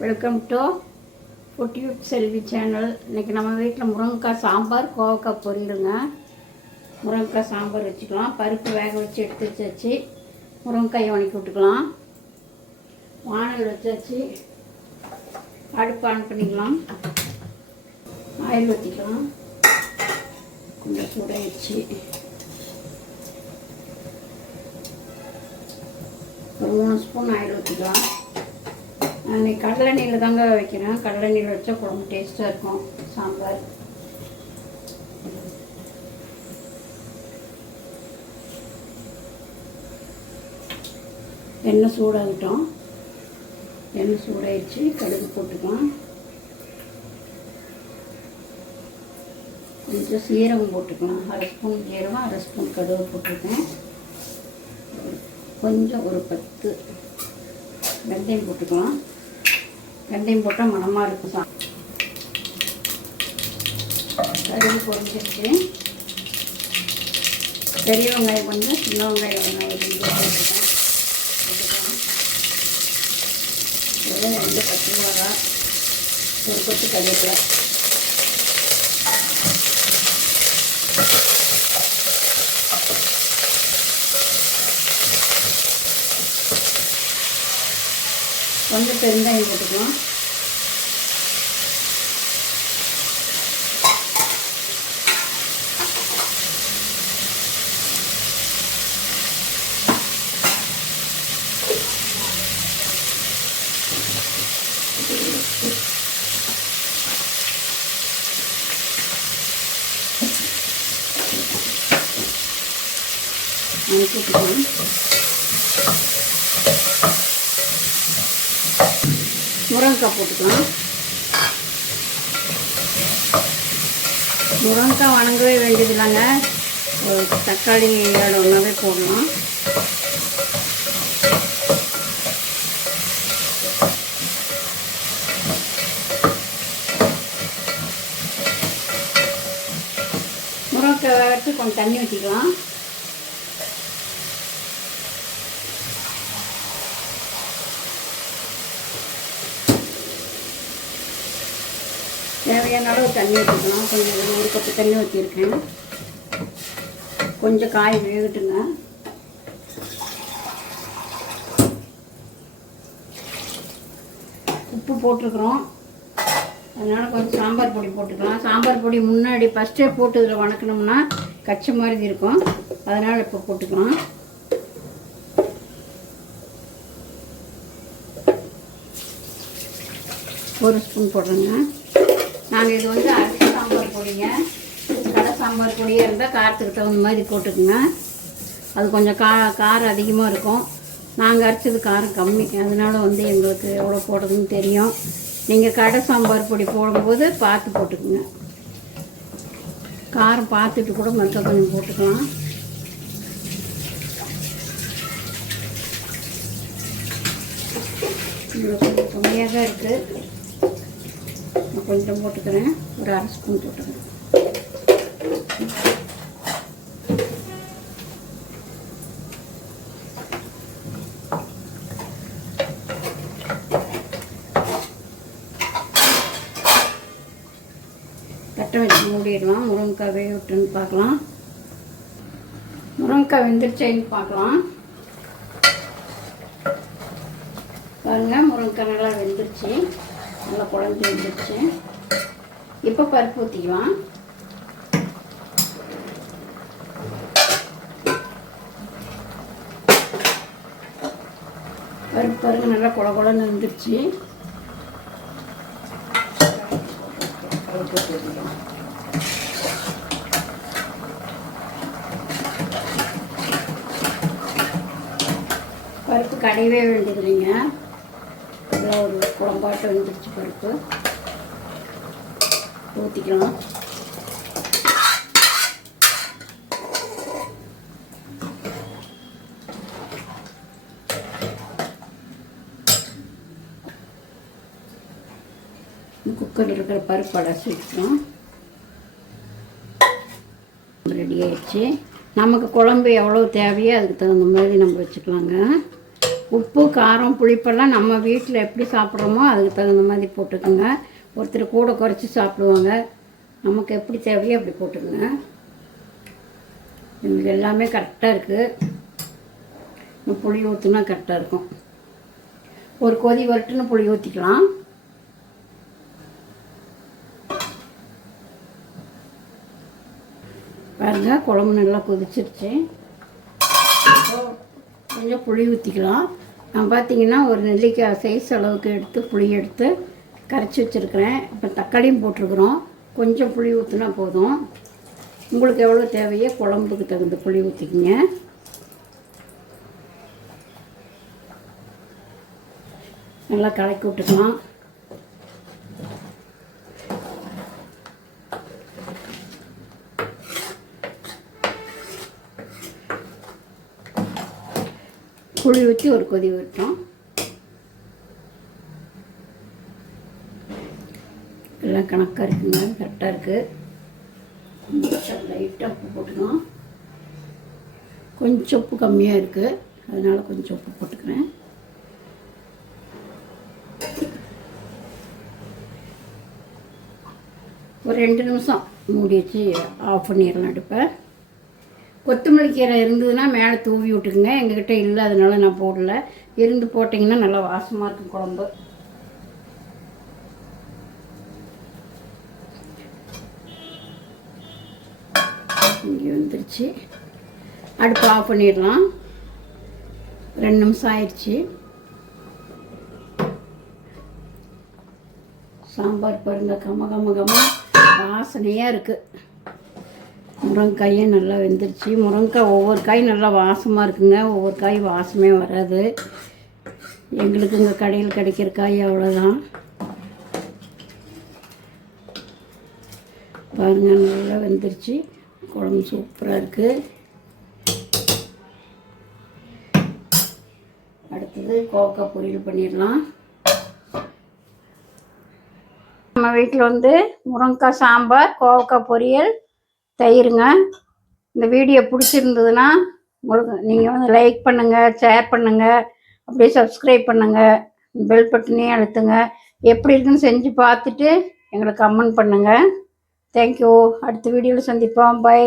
Welcome to Foodtube Selvi channel. இன்றைக்கி நம்ம வீட்டில் முருங்கைக்காய் சாம்பார், கோவக்காய் பொரியலுங்க. முருங்கைக்காய் சாம்பார் வச்சுக்கலாம். பருப்பு வேக வச்சு எடுத்து வச்சாச்சு. முருங்கைக்காயை வணக்கி விட்டுக்கலாம். வானல் வச்சாச்சு. அடுப்பு ஆன் பண்ணிக்கலாம். ஆயில் ஊற்றிக்கலாம். கொஞ்சம் சூடாகிடுச்சு. ஒரு 3 ஸ்பூன் ஆயில் ஊற்றிக்கலாம். நான் கடலை நீரில் தாங்க வைக்கிறேன். கடலை நீர் வச்சா குழம்பு டேஸ்ட்டாக இருக்கும் சாம்பார். எண்ணெய் சூடாகட்டும். எண்ணெய் சூடாகிடுச்சு. கடுகு போட்டுக்கலாம். கொஞ்சம் சீரகம் போட்டுக்கலாம். 1/2 ஸ்பூன் சீரகம், 1/2 ஸ்பூன் கடுகு போட்டிருக்கேன். கொஞ்சம் ஒரு 10 வெந்தயம் போட்டுக்கலாம். வெந்தயம் போட்டால் மணமாக இருக்கும். கடுகு பொரிஞ்சிருச்சு. பெரிய வெங்காயம் கொஞ்சம், சின்ன வெங்காயம் போட்டுக்கலாம். 2 பச்சை மிளகா, ஒரு கொத்து கருவேப்பிலை. கொஞ்சம் பெருங்காயம் போட்டுக்கலாம். போட்டுக்கலாம். முருங்கைக்காய் போட்டுக்கலாம். முருங்கைக்காய் வணங்கவே வேண்டியது இல்லைங்க. ஒரு தக்காளி ஒன்றாவே போடலாம். முருங்கைக்காய் வேகத்து கொஞ்சம் தண்ணி ஊற்றிக்கலாம். தேவையான அளவு தண்ணி ஊற்றிக்கலாம். கொஞ்சம் ஒரு கப்பு தண்ணி ஊற்றிருக்கேன். கொஞ்சம் காய் வேகட்டுங்க. உப்பு போட்டிருக்குறோம். அதனால் கொஞ்சம் சாம்பார் பொடி போட்டுக்கலாம். சாம்பார் பொடி முன்னாடி ஃபஸ்ட்டே போட்டு இதில் வணக்கணும்னா கச்ச மாதிரி இருக்கும். அதனால் இப்போ போட்டுக்கலாம். ஒரு ஸ்பூன் போடுறேங்க. நாங்கள் இது வந்து அரிசி சாம்பார் பொடிங்க. கடை சாம்பார் பொடியாக இருந்தால் காரத்துக்கு தகுந்த மாதிரி போட்டுக்குங்க. அது கொஞ்சம் காரம் அதிகமாக இருக்கும். நாங்கள் அரைச்சது காரம் கம்மி. அதனால் வந்து எங்களுக்கு எவ்வளோ போடுறதுன்னு தெரியும். நீங்கள் கடை சாம்பார் பொடி போடும்போது பார்த்து போட்டுக்குங்க. காரம் பார்த்துட்டு கூட மற்ற கொஞ்சம் போட்டுக்கலாம். கொஞ்சம் கம்மியாக தான் இருக்குது. கொஞ்சம் போட்டுக்கிறேன். ஒரு 1/2 ஸ்பூன் போட்டுக்கிறேன். தட்டை வச்சு மூடிடலாம். முருங்கைக்காய் வேக விட்டுன்னு பார்க்கலாம். முருங்கைக்காய் வெந்துருச்சேன்னு பார்க்கலாம். பாருங்கள், முருங்கைக்காய் நல்லா வெந்துருச்சு. நல்லா குழஞ்சி வந்துடுச்சு. இப்போ பருப்பு ஊற்றிக்கலாம். பருப்பு பாருங்க நல்லா குழன்னு வந்துடுச்சு. பருப்பு கடையவே வேண்டியது இல்லைங்க. ஒரு குழம்பாட்டு வந்துடுச்சு. பருப்பு ஊற்றிக்கலாம். குக்கரில் இருக்கிற பருப்பு அடைச்சி வச்சுக்கலாம். ரெடி ஆகிடுச்சு. நமக்கு குழம்பு எவ்வளோ தேவையோ அதுக்கு தகுந்த மாதிரி நம்ம வச்சுக்கலாங்க. உப்பு காரம் புளிப்பெல்லாம் நம்ம வீட்டில் எப்படி சாப்பிட்றோமோ அதுக்கு தகுந்த மாதிரி போட்டுக்கோங்க. ஒருத்தர் கூட குறைச்சி சாப்பிடுவாங்க. நமக்கு எப்படி தேவையோ அப்படி போட்டுக்கோங்க. எங்களுக்கு எல்லாமே கரெக்டாக இருக்குது. புளி ஊற்றினா கரெக்டாக இருக்கும். ஒரு கொதி வரட்டுன்னு புளி ஊற்றிக்கலாம். பாருங்கள், குழம்பு நல்லா கொதிச்சிருச்சு. கொஞ்சம் புளி ஊற்றிக்கலாம். நான் பார்த்தீங்கன்னா ஒரு நெல்லிக்காய் சைஸ் அளவுக்கு எடுத்து புளி எடுத்து கரைச்சி வச்சுருக்கிறேன். இப்போ தக்காளியும் போட்டிருக்குறோம். கொஞ்சம் புளி ஊற்றினா போதும். உங்களுக்கு எவ்வளோ தேவையோ குழம்புக்கு தகுந்த புளி ஊற்றிக்கிங்க. நல்லா கலக்கி விட்டுக்கலாம். புளி ஊற்றி ஒரு கொதி விட்டோம். எல்லாம் கணக்காக இருக்குங்க, கரெக்டாக இருக்குது. லைட்டாக உப்பு போட்டுக்கலாம். கொஞ்சம் உப்பு கம்மியாக இருக்குது, அதனால் கொஞ்சம் உப்பு போட்டுக்கிறேன். ஒரு 2 நிமிஷம் மூடி வச்சு ஆஃப் பண்ணிடலாம் அடுப்பை. கொத்தமல்லி கீரை இருந்ததுன்னா மேலே தூவி விட்டுக்குங்க. எங்ககிட்ட இல்லை, அதனால நான் போடல. இருந்து போட்டிங்கன்னா நல்லா வாசமாக இருக்கும் குழம்பு. இங்கே வந்துருச்சு. அடுப்பு ஆஃப் பண்ணிடலாம். 2 நிமிஷம் ஆயிடுச்சு. சாம்பார் பாருங்கள், கம கம கம வாசனையாக இருக்குது. முருங்கைக்காயும் நல்லா வெந்துருச்சு. முருங்கைக்காய் ஒவ்வொரு காய் நல்லா வாசமாக இருக்குங்க, ஒவ்வொரு காய் வாசமே வராது. எங்களுக்கு இங்கே கடையில் கிடைக்கிற காய் அவ்வளோதான். பாருங்கள், நல்லா வெந்துருச்சு. குழம்பு சூப்பராக இருக்குது. அடுத்தது கோவக்காய் பொரியல் பண்ணிடலாம். நம்ம வீட்டில் வந்து முருங்கைக்காய் சாம்பார், கோவக்காய் பொரியல், தயிருங்க. இந்த வீடியோ பிடிச்சிருந்ததுன்னா உங்களுக்கு நீங்கள் வந்து லைக் பண்ணுங்கள், ஷேர் பண்ணுங்கள், அப்படியே சப்ஸ்கிரைப் பண்ணுங்கள், பெல் பட்டனே அழுத்துங்க. எப்படி இருக்குன்னு செஞ்சு பார்த்துட்டு எங்களுக்கு கமெண்ட் பண்ணுங்கள். தேங்க்யூ. அடுத்த வீடியோவில் சந்திப்போம். பை.